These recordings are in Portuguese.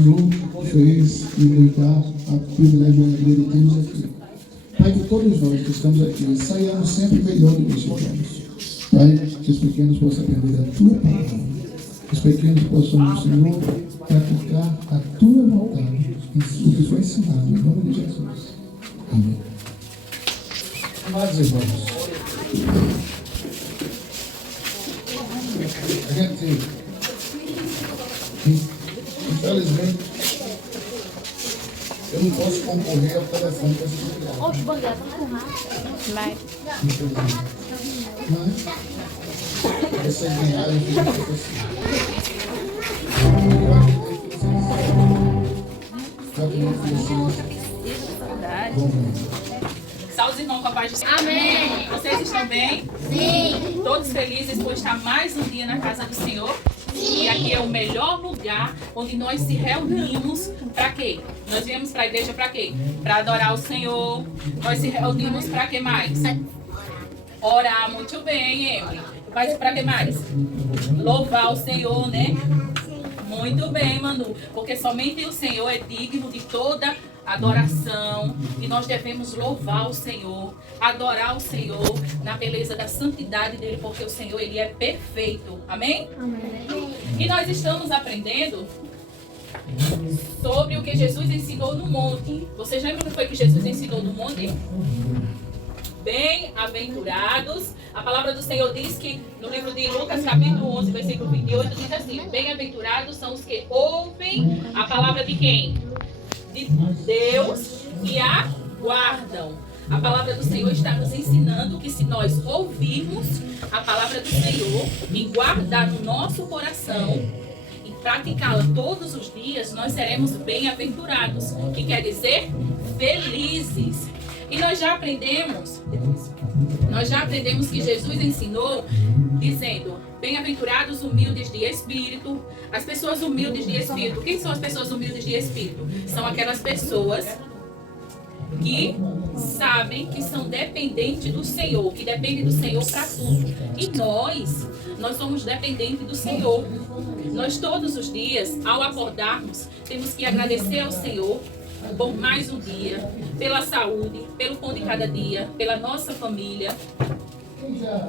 Senhor fez e nos dá a privilégio e a alegria de termos aqui. Pai, que todos nós que estamos aqui saiamos sempre melhor do que chegamos. Pai, que os pequenos possam aprender a tua palavra. Que os pequenos possam, Senhor, praticar a tua vontade, o que foi ensinado, em nome de Jesus. Amém. Amados irmãos, a gente, infelizmente, eu não posso concorrer ao telefone para essa criança. Oxe, bandeira, vamos empurrar. Vai. Mas, vocês ganharam, eu fico assim. Salve os irmãos com a paz de Deus. Amém. Vocês estão bem? Sim. Todos felizes por estar mais um dia na casa do Senhor? E aqui é o melhor lugar onde nós se reunimos para quê? Nós viemos para a igreja para quê? Para adorar o Senhor. Nós se reunimos para quê mais? Orar. Muito bem, Emily. Mas para que mais? Louvar o Senhor, né? Muito bem, Manu. Porque somente o Senhor é digno de toda adoração. E nós devemos louvar o Senhor, adorar o Senhor na beleza da santidade dele, porque o Senhor, ele é perfeito. Amém? Amém. E nós estamos aprendendo sobre o que Jesus ensinou no monte. Vocês lembram o que foi que Jesus ensinou no monte? Bem-aventurados. A palavra do Senhor diz que no livro de Lucas, capítulo 11, versículo 28, diz assim: bem-aventurados são os que ouvem a palavra de quem? De Deus e a guardam. A palavra do Senhor está nos ensinando que se nós ouvirmos a palavra do Senhor e guardar no nosso coração e praticá-la todos os dias, nós seremos bem-aventurados, que quer dizer felizes. E nós já aprendemos que Jesus ensinou dizendo: bem-aventurados humildes de espírito. As pessoas humildes de espírito. Quem são as pessoas humildes de espírito? São aquelas pessoas que sabem que são dependentes do Senhor, que dependem do Senhor para tudo. E nós somos dependentes do Senhor. Nós todos os dias, ao acordarmos, temos que agradecer ao Senhor por mais um dia, pela saúde, pelo pão de cada dia, pela nossa família.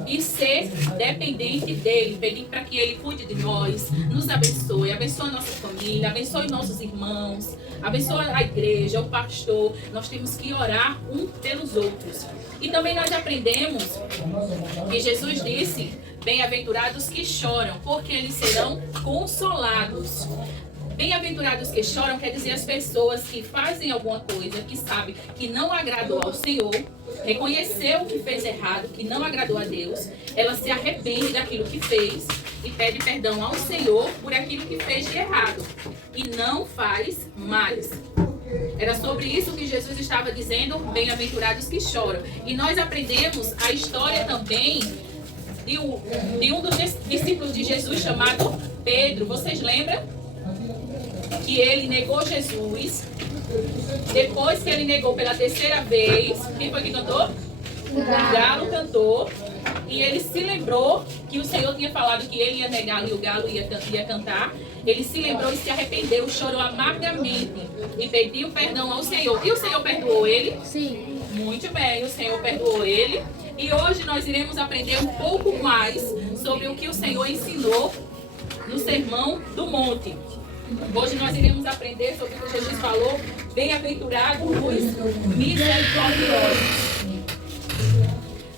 E ser dependente dele, pedir para que ele cuide de nós, nos abençoe, abençoe a nossa família, abençoe nossos irmãos, abençoe a igreja, o pastor. Nós temos que orar uns pelos outros. E também nós aprendemos que Jesus disse: bem-aventurados que choram, porque eles serão consolados. Bem-aventurados que choram quer dizer as pessoas que fazem alguma coisa, que sabem que não agradou ao Senhor, reconheceu que fez errado, que não agradou a Deus, ela se arrepende daquilo que fez e pede perdão ao Senhor por aquilo que fez de errado e não faz mais. Era sobre isso que Jesus estava dizendo: bem-aventurados que choram. E nós aprendemos a história também de um dos discípulos de Jesus chamado Pedro. Vocês lembram? Que ele negou Jesus. Depois que ele negou pela terceira vez, quem foi que cantou? O galo cantou. E ele se lembrou que o Senhor tinha falado que ele ia negá-lo e o galo ia cantar. Ele se lembrou e se arrependeu, chorou amargamente e pediu perdão ao Senhor. E o Senhor perdoou ele? Sim. Muito bem, o Senhor perdoou ele. E hoje nós iremos aprender um pouco mais sobre o que o Senhor ensinou no Sermão do Monte. Hoje nós iremos aprender sobre o que Jesus falou: bem-aventurados os misericordiosos.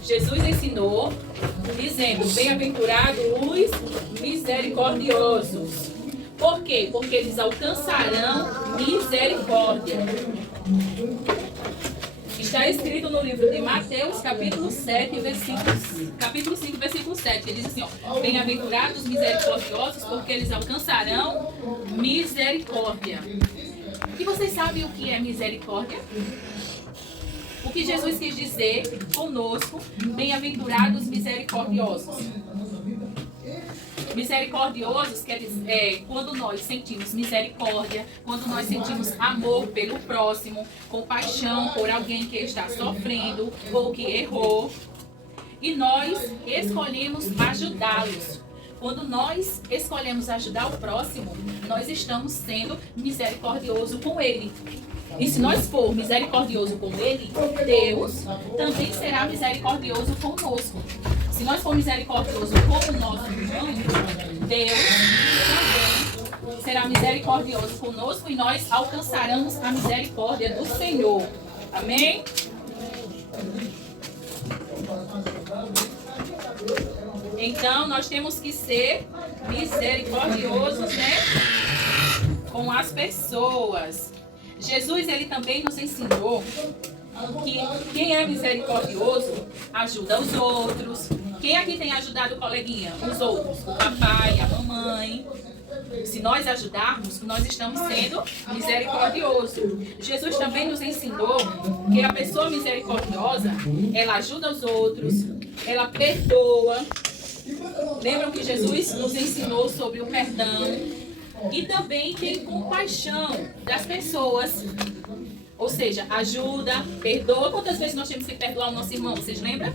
Jesus ensinou dizendo: bem-aventurados os misericordiosos. Por quê? Porque eles alcançarão misericórdia. Está escrito no livro de Mateus, capítulo 7, capítulo 5, versículo 7, que diz assim, ó: bem-aventurados os misericordiosos, porque eles alcançarão misericórdia. E vocês sabem o que é misericórdia? O que Jesus quis dizer conosco: bem-aventurados misericordiosos. Misericordiosos quer dizer quando nós sentimos misericórdia, quando nós sentimos amor pelo próximo, compaixão por alguém que está sofrendo ou que errou, e nós escolhemos ajudá-los. Quando nós escolhemos ajudar o próximo, nós estamos sendo misericordioso com ele. E se nós for misericordioso com ele, Deus também será misericordioso conosco. Se nós for misericordioso com o nosso irmão, Deus também será misericordioso conosco e nós alcançaremos a misericórdia do Senhor. Amém? Então, nós temos que ser misericordiosos, né? Com as pessoas. Jesus, ele também nos ensinou que quem é misericordioso ajuda os outros. Quem aqui tem ajudado o coleguinha? Os outros, o papai, a mamãe. Se nós ajudarmos, nós estamos sendo misericordiosos. Jesus também nos ensinou que a pessoa misericordiosa, ela ajuda os outros, ela perdoa. Lembram que Jesus nos ensinou sobre o perdão? E também tem compaixão das pessoas. Ou seja, ajuda, perdoa. Quantas vezes nós temos que perdoar o nosso irmão? Vocês lembram?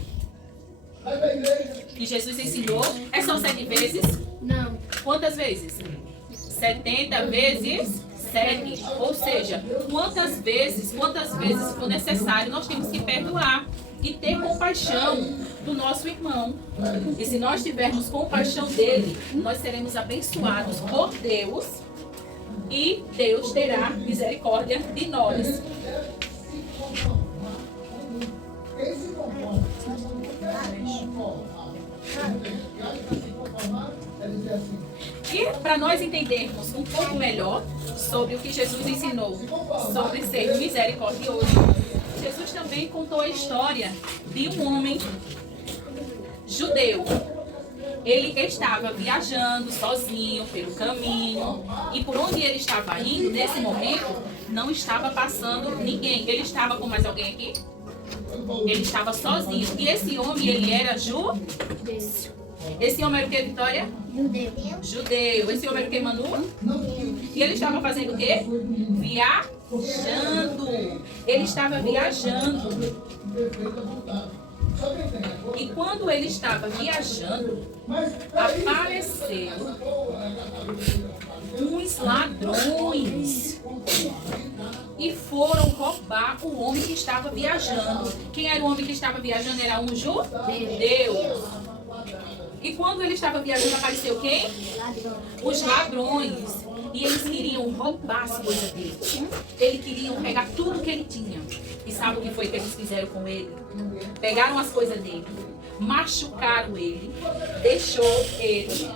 Que Jesus ensinou? É só 7 vezes? Não. Quantas vezes? 70 vezes 7. Ou seja, quantas vezes for necessário, nós temos que perdoar e ter compaixão do nosso irmão. E se nós tivermos compaixão dele, nós seremos abençoados por Deus e Deus terá misericórdia de nós. E para nós entendermos um pouco melhor sobre o que Jesus ensinou sobre ser misericordioso, Jesus também contou a história de um homem judeu. Ele estava viajando sozinho pelo caminho e por onde ele estava indo, nesse momento, não estava passando ninguém. Ele estava com mais alguém aqui? Ele estava sozinho. E esse homem, ele era judeu. Esse homem era o que, Vitória? Judeu. Esse homem era o que, Manu? E ele estava fazendo o quê? Viajando. Ele estava viajando. E quando ele estava viajando, apareceu uns ladrões e foram roubar o homem que estava viajando. Quem era o homem que estava viajando? Era um judeu. E quando ele estava viajando, apareceu quem? Os ladrões. E eles queriam roubar as coisas dele. Eles queriam pegar tudo que ele tinha. E sabe o que foi que eles fizeram com ele? Pegaram as coisas dele, machucaram ele, deixou ele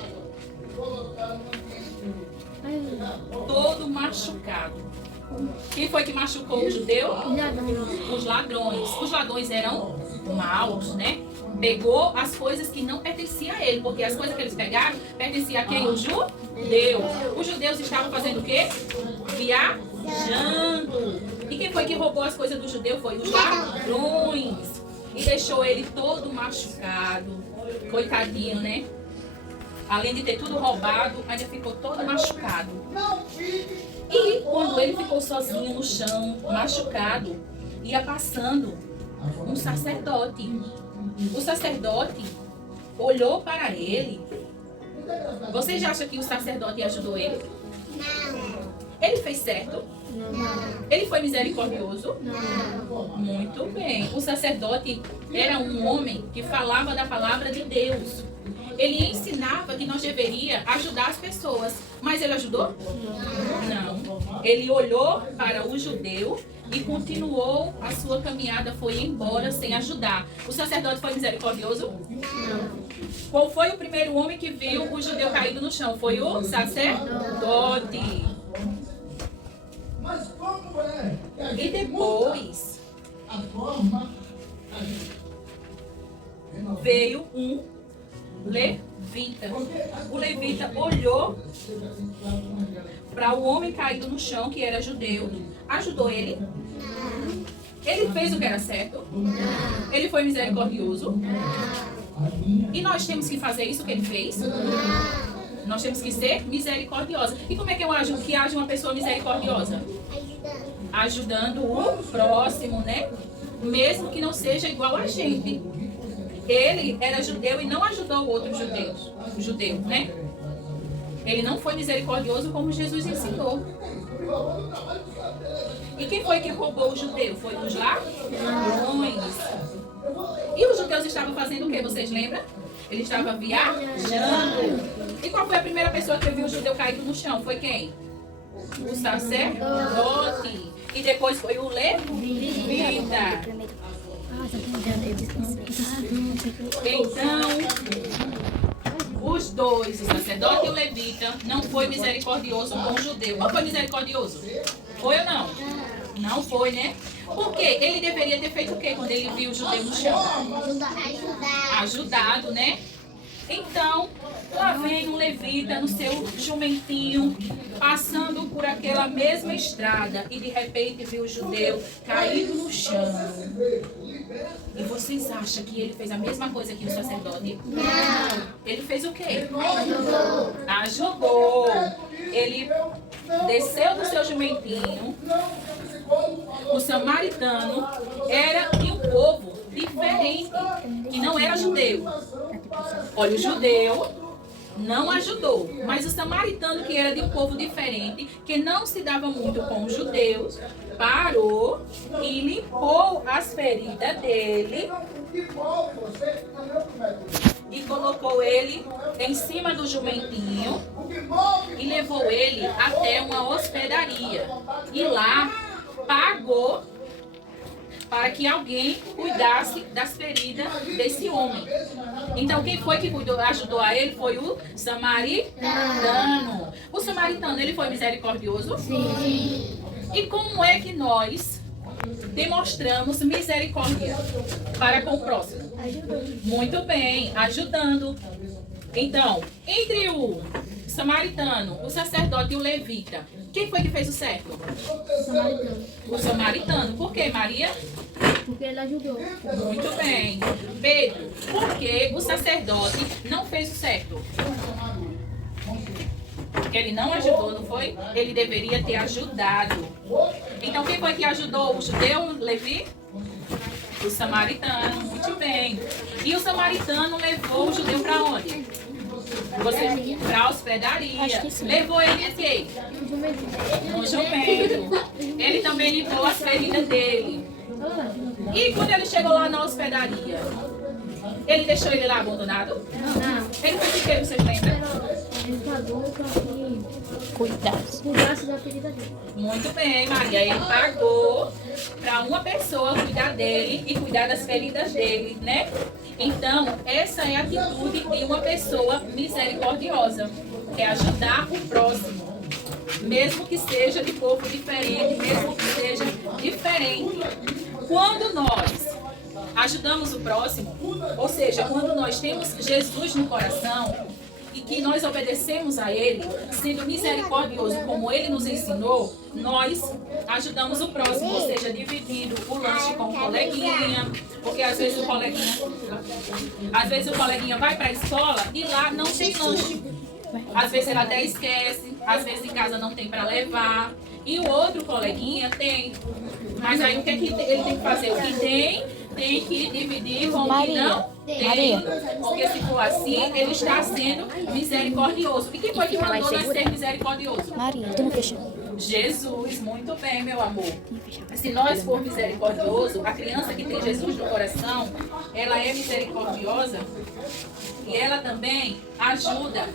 todo machucado. Quem foi que machucou o judeu? Os ladrões. Os ladrões eram maus, né? Pegou as coisas que não pertenciam a ele, porque as coisas que eles pegaram pertenciam a quem? O judeu. Os judeus estavam fazendo o quê? Viajando. E quem foi que roubou as coisas do judeu? Foi os ladrões. E deixou ele todo machucado. Coitadinho, né? Além de ter tudo roubado, ainda ficou todo machucado. E quando ele ficou sozinho no chão, machucado, ia passando um sacerdote. O sacerdote olhou para ele. Vocês acham que o sacerdote ajudou ele? Não. Ele fez certo? Não. Ele foi misericordioso? Não. Muito bem. O sacerdote era um homem que falava da palavra de Deus. Ele ensinava que nós deveríamos ajudar as pessoas. Mas ele ajudou? Não. Ele olhou para o judeu e continuou a sua caminhada, foi embora sem ajudar. O sacerdote foi misericordioso? Não. Qual foi o primeiro homem que viu o judeu caído no chão? Foi o sacerdote. E depois veio um levita. O levita olhou para o homem caído no chão, que era judeu, ajudou ele. Ele fez o que era certo. Ele foi misericordioso. E nós temos que fazer isso que ele fez. Nós temos que ser misericordiosos. E como é que eu ajo? Que age uma pessoa misericordiosa? Ajudando o próximo, né? Mesmo que não seja igual a gente. ele era judeu e não ajudou o outro judeu, né? Ele não foi misericordioso como Jesus ensinou. E quem foi que roubou o judeu? Foi os ladrões. E os judeus estavam fazendo o que? Vocês lembram? Ele estava viajando. E qual foi a primeira pessoa que viu o judeu caído no chão? Foi quem? O sacerdote. E depois foi o levita. Então, os dois, o sacerdote e o levita, não foi misericordioso com o judeu. Ou foi misericordioso? Foi ou não? Não foi, né? Porque ele deveria ter feito o quê quando ele viu o judeu no chão? Ajudado, né? Então, lá vem um levita no seu jumentinho, passando por aquela mesma estrada e de repente viu o judeu caído no chão. E vocês acham que ele fez a mesma coisa que o sacerdote? Não. Ele fez o quê? Ajudou. Ele desceu do seu jumentinho. O samaritano era de um povo diferente, que não era judeu. Olha, o judeu não ajudou, mas o samaritano, que era de um povo diferente, que não se dava muito com os judeus, parou e limpou as feridas dele e colocou ele em cima do jumentinho e levou ele até uma hospedaria. E lá pagou para que alguém cuidasse das feridas desse homem. Então, quem foi que ajudou a ele foi o samaritano. O samaritano, ele foi misericordioso? Sim. E como é que nós demonstramos misericórdia para com o próximo? Muito bem, ajudando. Então, entre o samaritano, o sacerdote e o levita, quem foi que fez o certo? O samaritano. Por quê, Maria? Porque ele ajudou. Muito bem. Pedro, por que o sacerdote não fez o certo? Porque ele não ajudou, não foi? Ele deveria ter ajudado. Então, quem foi que ajudou? O judeu, o Levi? O samaritano. Muito bem. E o samaritano levou o judeu para onde? Para a hospedaria. Levou ele em quê? No jumento. Ele também limpou as feridas dele. E quando ele chegou lá na hospedaria, ele deixou ele lá abandonado? Não. Ele fez o que, vocês lembram? Ele pagou para que cuidasse da ferida dele. Muito bem, Maria. Ele pagou para uma pessoa cuidar dele e cuidar das feridas dele, né? Então, essa é a atitude de uma pessoa misericordiosa. É ajudar o próximo. Mesmo que seja de povo diferente, mesmo que seja diferente. Quando nós ajudamos o próximo, ou seja, quando nós temos Jesus no coração e que nós obedecemos a Ele, sendo misericordioso como Ele nos ensinou, nós ajudamos o próximo, ou seja, dividindo o lanche com o coleguinha, porque às vezes o coleguinha vai para a escola e lá não tem lanche. Às vezes ele até esquece, às vezes em casa não tem para levar, e o outro coleguinha tem. Mas aí o que é que ele tem que fazer? O que tem que dividir com o que não tem. Porque se for assim, ele está sendo misericordioso. E quem foi que mandou nós ser misericordioso? Maria, tu não fecha. Jesus, muito bem, meu amor. Se nós for misericordioso, a criança que tem Jesus no coração, ela é misericordiosa e ela também ajuda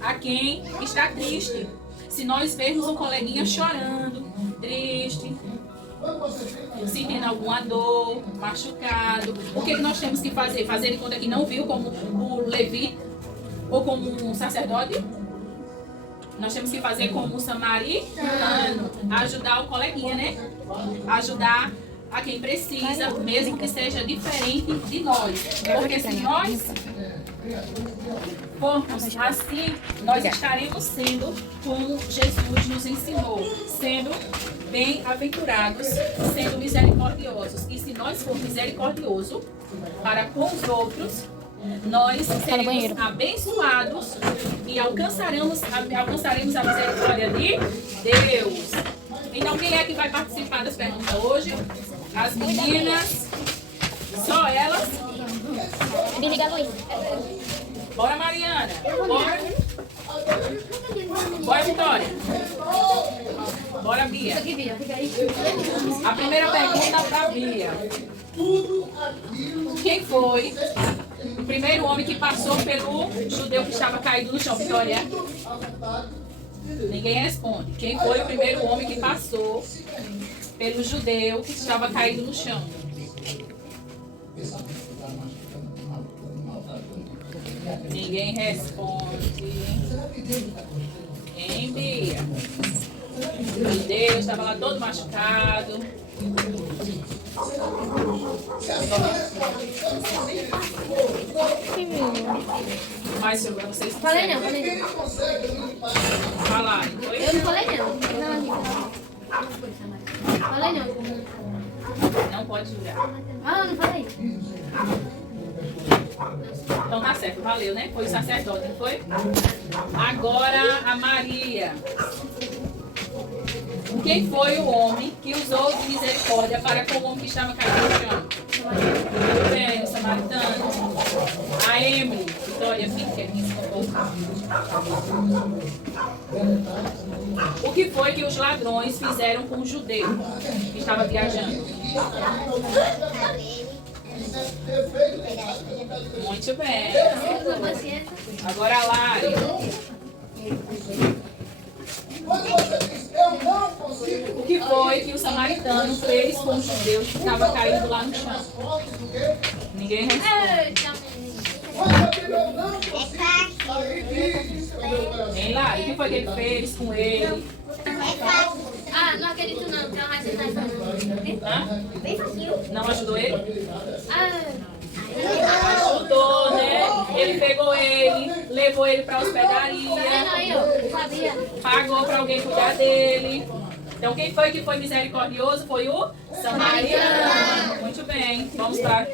a quem está triste. Se nós vermos um coleguinha chorando, triste, sentindo alguma dor, machucado, o que nós temos que fazer? Fazer de conta que não viu, como o Levi ou como um sacerdote? Nós temos que fazer como o samaritano, ajudar o coleguinha, né? Ajudar a quem precisa, mesmo que seja diferente de nós. Porque se nós formos assim, nós estaremos sendo como Jesus nos ensinou, sendo bem-aventurados, sendo misericordiosos. E se nós formos misericordiosos para com os outros, nós seremos abençoados e alcançaremos a misericórdia de Deus. Então, quem é que vai participar das perguntas hoje? As meninas? Só elas? Desliga a luz. Bora, Mariana. Bora. Bora, Vitória. Bora, Bia. Aqui, Bia. Fica aí. A primeira pergunta para Bia. Quem foi o primeiro homem que passou pelo judeu que estava caído no chão, Vitória? Ninguém responde. Quem foi o primeiro homem que passou pelo judeu que estava caído no chão? Ninguém responde. Hein, Bia? O judeu estava lá todo machucado. Mais sobre vocês. Falei não. Falarem, foi? Eu não falei não. Falei não. Não pode jurar. Ah, eu não falei. Então tá certo, valeu, né? Foi o sacerdote, não foi? Agora a Maria. Quem foi o homem que usou de misericórdia para com o homem que estava caído no chão? Muito bem, o samaritano. A Emily. Vitória, fica aqui. O que foi que os ladrões fizeram com o judeu que estava viajando? Muito bem. Agora a Lari. O que foi que o samaritano fez com o judeu que estava caído lá no chão? Ninguém responde. Hein, Lari? O que foi que ele fez com ele? Ah, não acredito não. Não vai ser nada. Hã? Bem facinho. Não ajudou ele? Ah, Ajudou, né? Ele pegou ele, levou ele para a hospedaria, aí, ó. Sabia. pagou para alguém cuidar dele. Então, quem foi que foi misericordioso foi o samaritano. Muito bem. Vamos para